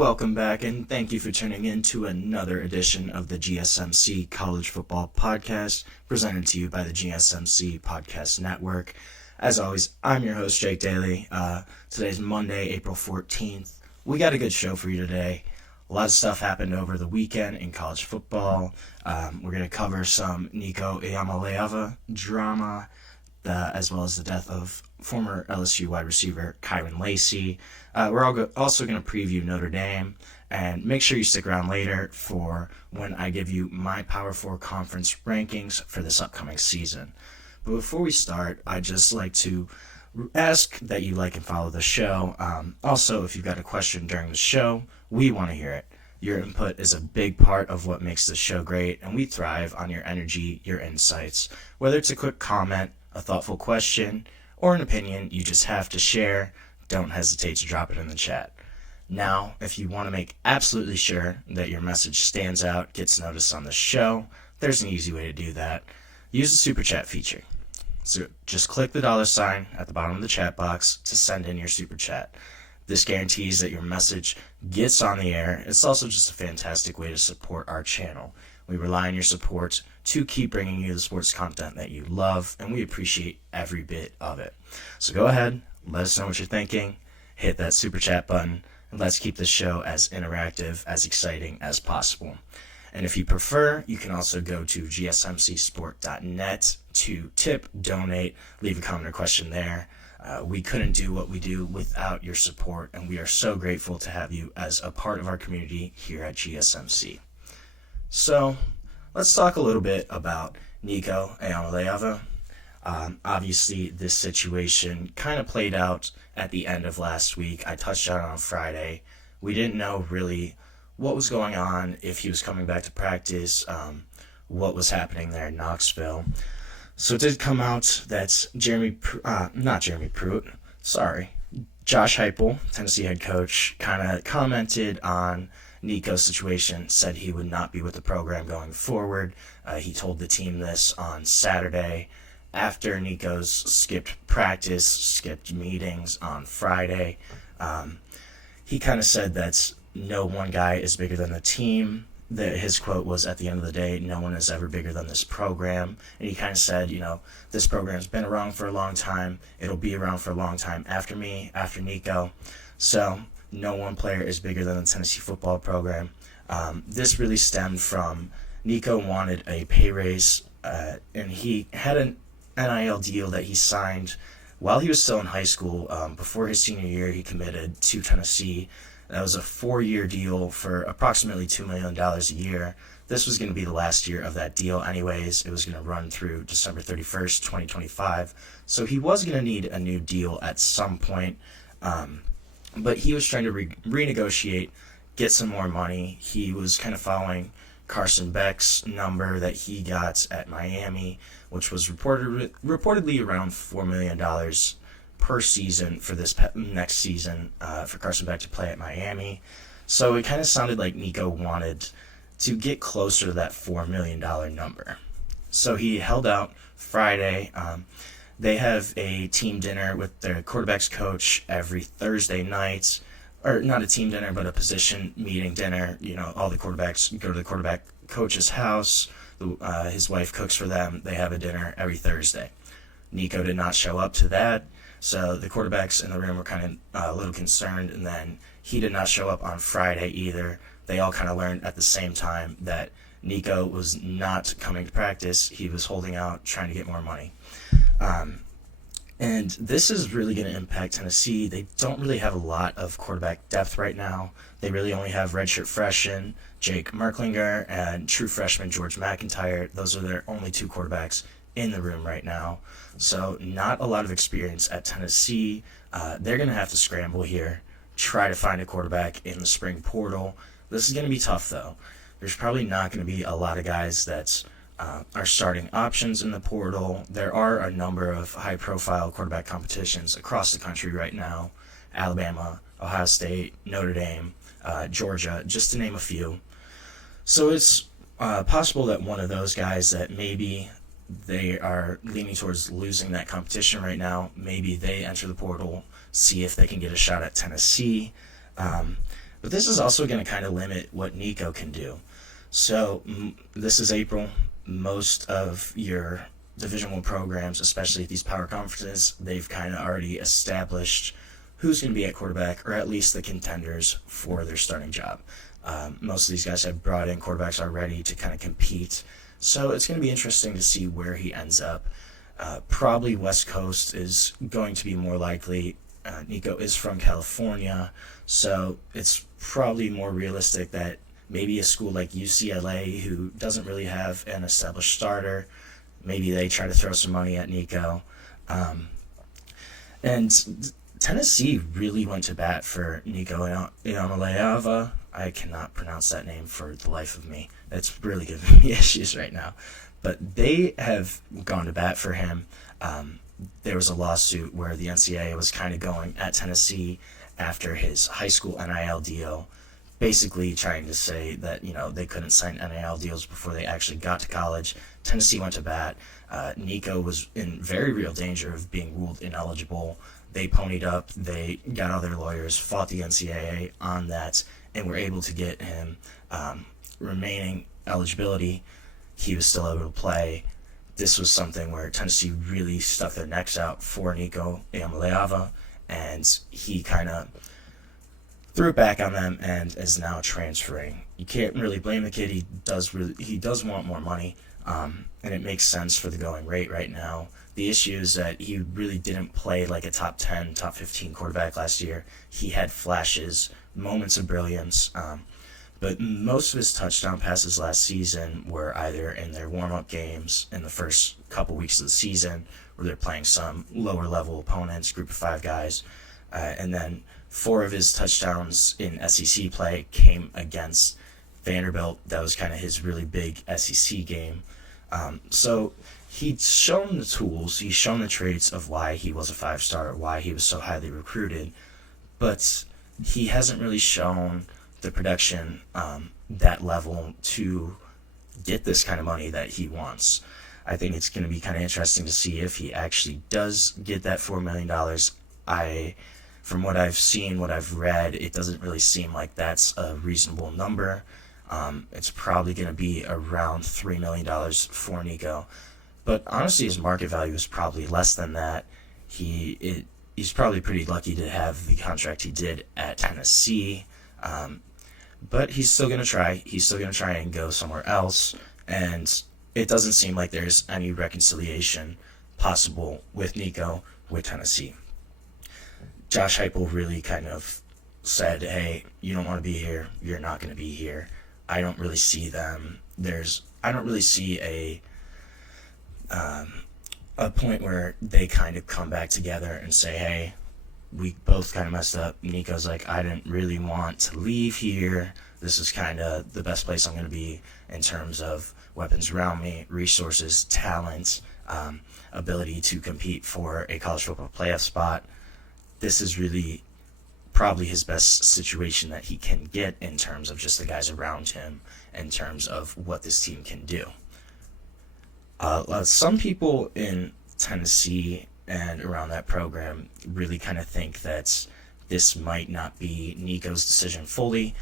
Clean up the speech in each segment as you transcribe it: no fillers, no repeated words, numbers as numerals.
Welcome back, and thank you for tuning in to another edition of the GSMC College Football Podcast, presented to you by the GSMC Podcast Network. As always, I'm your host, Jake Daly. Today's Monday, April 14th. We got a good show for you today. A lot of stuff happened over the weekend in college football. We're going to cover some Nico Iamaleava drama, as well as the death of former LSU wide receiver Kyron Lacey. We're also going to preview Notre Dame, and make sure you stick around later for when I give you my Power 4 conference rankings for this upcoming season. But before we start, I'd just like to ask that you like and follow the show. Also, if you've got a question during the show, we want to hear it. Your input is a big part of what makes this show great, and we thrive on your energy, your insights. Whether it's a quick comment, a thoughtful question, or an opinion you just have to share, don't hesitate to drop it in the chat. Now, if you want to make absolutely sure that your message stands out, gets noticed on the show, there's an easy way to do that. Use the super chat feature. So just click the $ at the bottom of the chat box to send in your super chat. This guarantees that your message gets on the air. It's also just a fantastic way to support our channel. We rely on your support to keep bringing you the sports content that you love, and we appreciate every bit of it. So go ahead, let us know what you're thinking, hit that super chat button, and let's keep this show as interactive, as exciting as possible. And if you prefer, you can also go to gsmcsport.net to tip, donate, leave a comment or question there. We couldn't do what we do without your support, and we are so grateful to have you as a part of our community here at GSMC. So, let's talk a little bit about Nico Iamaleava. Obviously, this situation kind of played out at the end of last week. I touched on it on Friday. We didn't know really what was going on, if he was coming back to practice, what was happening there in Knoxville. So it did come out that Josh Heupel, Tennessee head coach, kind of commented on Nico's situation, said he would not be with the program going forward. He told the team this on Saturday after Nico's skipped practice, skipped meetings on Friday. He kind of said that no one guy is bigger than the team. His quote was, at the end of the day, no one is ever bigger than this program. And he kind of said, this program's been around for a long time. It'll be around for a long time after me, after Nico. So no one player is bigger than the Tennessee football program. This really stemmed from Nico wanted a pay raise, and he had an NIL deal that he signed while he was still in high school. Before his senior year, he committed to Tennessee. That was a 4-year deal for approximately $2 million a year. This was going to be the last year of that deal anyways. It was going to run through December 31st, 2025. So he was going to need a new deal at some point. But he was trying to renegotiate, get some more money. He was kind of following Carson Beck's number that he got at Miami, which was reportedly around $4 million per season for this next season for Carson Beck to play at Miami. So it kind of sounded like Nico wanted to get closer to that $4 million number. So he held out Friday. They have a team dinner with their quarterback's coach every Thursday night. Or not a team dinner, but a position meeting dinner. All the quarterbacks go to the quarterback coach's house. His wife cooks for them. They have a dinner every Thursday. Nico did not show up to that. So the quarterbacks in the room were kind of a little concerned, and then he did not show up on Friday either. They all kind of learned at the same time that Nico was not coming to practice. He was holding out, trying to get more money. And this is really going to impact Tennessee. They don't really have a lot of quarterback depth right now. They really only have redshirt freshman Jake Merklinger and true freshman George McIntyre. Those are their only two quarterbacks in the room right now. So not a lot of experience at Tennessee. They're going to have to scramble here, try to find a quarterback in the spring portal. This is going to be tough, though. There's probably not going to be a lot of guys that are starting options in the portal. There are a number of high-profile quarterback competitions across the country right now. Alabama, Ohio State, Notre Dame, Georgia, just to name a few. So it's possible that one of those guys that maybe they are leaning towards losing that competition right now, maybe they enter the portal, see if they can get a shot at Tennessee. But this is also going to kind of limit what Nico can do. So this is April. Most of your Division I programs, especially at these power conferences, they've kind of already established who's going to be at quarterback, or at least the contenders for their starting job. Most of these guys have brought in quarterbacks already to kind of compete. So it's going to be interesting to see where he ends up. Probably West Coast is going to be more likely. Nico is from California, so it's probably more realistic that maybe a school like UCLA, who doesn't really have an established starter, maybe they try to throw some money at Nico. And Tennessee really went to bat for Nico Iamaleava. I cannot pronounce that name for the life of me. It's really giving me issues right now. But they have gone to bat for him. There was a lawsuit where the NCAA was kind of going at Tennessee after his high school NIL deal, basically trying to say that, they couldn't sign NIL deals before they actually got to college. Tennessee went to bat. Nico was in very real danger of being ruled ineligible. They ponied up. They got all their lawyers, fought the NCAA on that, and were able to get him remaining eligibility. He was still able to play. This was something where Tennessee really stuck their necks out for Nico Iamaleava, and he kind of threw it back on them and is now transferring. You can't really blame the kid. He does want more money, and it makes sense for the going rate right now. The issue is that he really didn't play like a top 10, top 15 quarterback last year. He had flashes, moments of brilliance, but most of his touchdown passes last season were either in their warm-up games in the first couple weeks of the season, where they're playing some lower-level opponents, group of 5 guys, and then 4 of his touchdowns in SEC play came against Vanderbilt. That was kind of his really big SEC game. So he's shown the tools, he's shown the traits of why he was a 5-star, why he was so highly recruited, but he hasn't really shown the production, that level to get this kind of money that he wants. I think it's going to be kind of interesting to see if he actually does get that $4 million. From what I've seen, what I've read, it doesn't really seem like that's a reasonable number. It's probably going to be around $3 million for Nico. But honestly, his market value is probably less than that. He's probably pretty lucky to have the contract he did at Tennessee. But he's still going to try. He's still going to try and go somewhere else. And it doesn't seem like there's any reconciliation possible with Nico with Tennessee. Josh Heupel really kind of said, hey, you don't want to be here. You're not going to be here. I don't really see them. I don't really see a point where they kind of come back together and say, hey, we both kind of messed up. Nico's like, I didn't really want to leave here. This is kind of the best place I'm going to be in terms of weapons around me, resources, talent, ability to compete for a college football playoff spot. This is really probably his best situation that he can get in terms of just the guys around him, in terms of what this team can do. Some people in Tennessee and around that program really kind of think that this might not be Nico's decision fully.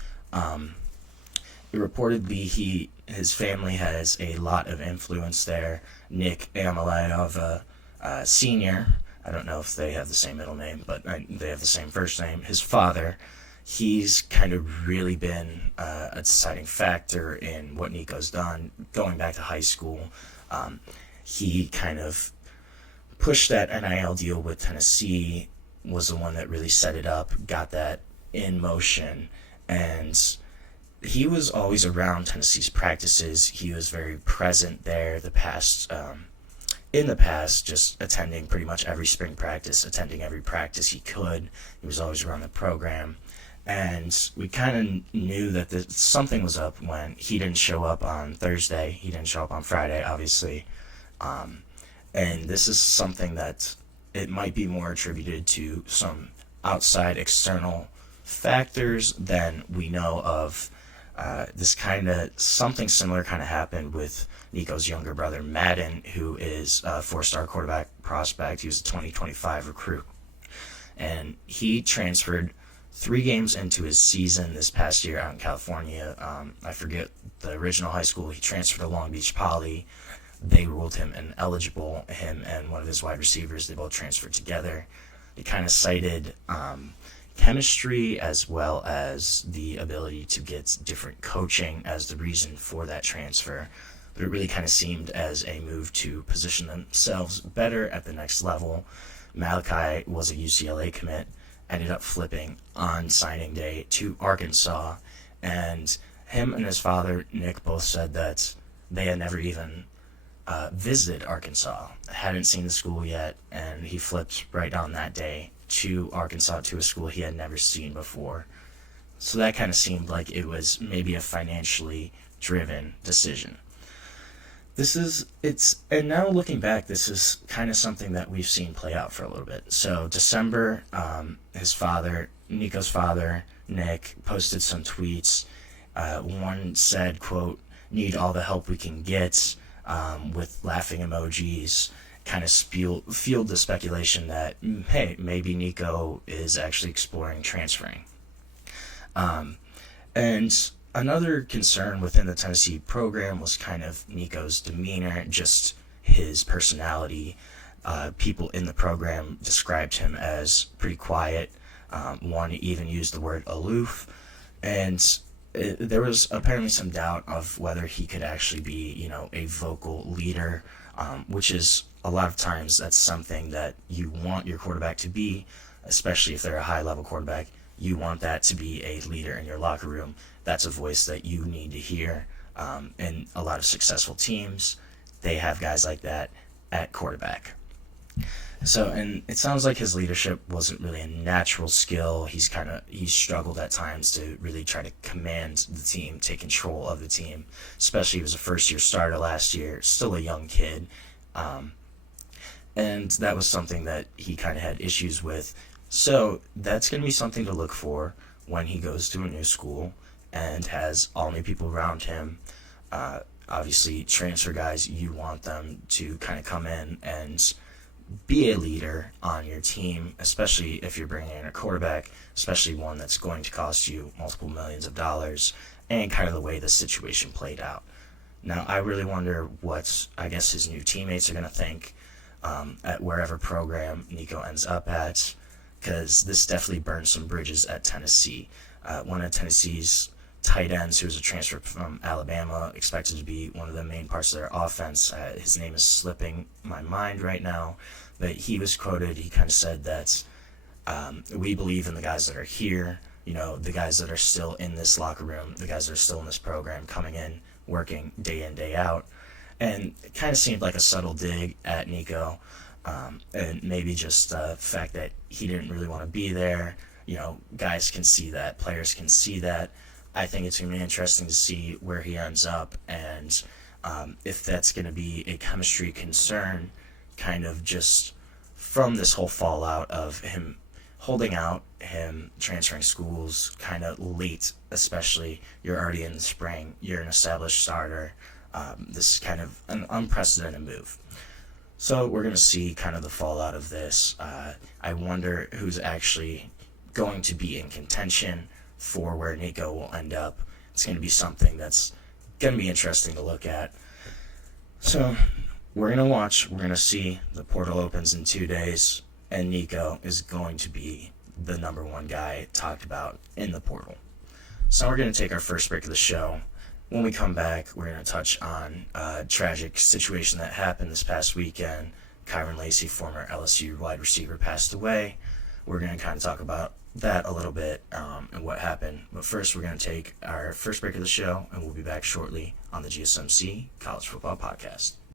Reportedly, his family has a lot of influence there. Nick Iamaleava Sr., I don't know if they have the same middle name, but they have the same first name. His father, he's kind of really been a deciding factor in what Nico's done, going back to high school. He kind of pushed that NIL deal with Tennessee, was the one that really set it up, got that in motion, and he was always around Tennessee's practices. He was very present there in the past, just attending pretty much every spring practice, attending every practice he could. He was always around the program, and we kind of knew that something was up when he didn't show up on Thursday. He didn't show up on Friday, obviously. And this is something that it might be more attributed to some outside external factors than we know of. Something similar kind of happened with Nico's younger brother, Madden, who is a 4-star quarterback prospect. He was a 2025 recruit. And he transferred 3 games into his season this past year out in California, I forget the original high school, he transferred to Long Beach Poly. They ruled him ineligible. Him and one of his wide receivers, they both transferred together. They kind of cited chemistry as well as the ability to get different coaching as the reason for that transfer. But it really kind of seemed as a move to position themselves better at the next level. Malachi was a UCLA commit, ended up flipping on signing day to Arkansas, and him and his father, Nick, both said that they had never even visited Arkansas, hadn't seen the school yet, and he flipped right on that day to Arkansas, to a school he had never seen before. So that kind of seemed like it was maybe a financially driven decision. And now looking back, this is kind of something that we've seen play out for a little bit. So December, his father, Nico's father, Nick, posted some tweets. One said, quote, "Need all the help we can get," with laughing emojis, kind of fueled the speculation that, hey, maybe Nico is actually exploring transferring. And another concern within the Tennessee program was kind of Nico's demeanor, just his personality. People in the program described him as pretty quiet. One even used the word aloof. And there was apparently some doubt of whether he could actually be, a vocal leader, which is a lot of times that's something that you want your quarterback to be, especially if they're a high-level quarterback. You want that to be a leader in your locker room. That's a voice that you need to hear. And a lot of successful teams, they have guys like that at quarterback. So, and it sounds like his leadership wasn't really a natural skill. He's struggled at times to really try to command the team, take control of the team, especially he was a first-year starter last year, still a young kid. And that was something that he kind of had issues with. So that's going to be something to look for when he goes to a new school and has all new people around him. Obviously, transfer guys, you want them to kind of come in and be a leader on your team, especially if you're bringing in a quarterback, especially one that's going to cost you multiple millions of dollars, and kind of the way the situation played out. Now, I really wonder what, his new teammates are going to think at wherever program Nico ends up at, because this definitely burned some bridges at Tennessee. One of Tennessee's tight ends, who was a transfer from Alabama, expected to be one of the main parts of their offense. His name is slipping my mind right now, but he was quoted. He kind of said that we believe in the guys that are here, the guys that are still in this locker room, the guys that are still in this program, coming in, working day in, day out. And it kind of seemed like a subtle dig at Nico, and maybe just the fact that he didn't really want to be there. Guys can see that, players can see that. I think it's going to be interesting to see where he ends up, and if that's going to be a chemistry concern, kind of just from this whole fallout of him holding out, him transferring schools kind of late, especially. You're already in the spring, you're an established starter. This is kind of an unprecedented move. So we're going to see kind of the fallout of this. I wonder who's actually going to be in contention for where Nico will end up. It's going to be something that's going to be interesting to look at. So we're going to watch. We're going to see. The portal opens in 2 days, and Nico is going to be the number one guy talked about in the portal. So we're going to take our first break of the show. When we come back, we're going to touch on a tragic situation that happened this past weekend. Kyron Lacey, former LSU wide receiver, passed away. We're going to kind of talk about that a little bit and what happened. But first, we're going to take our first break of the show, and we'll be back shortly on the GSMC College Football Podcast.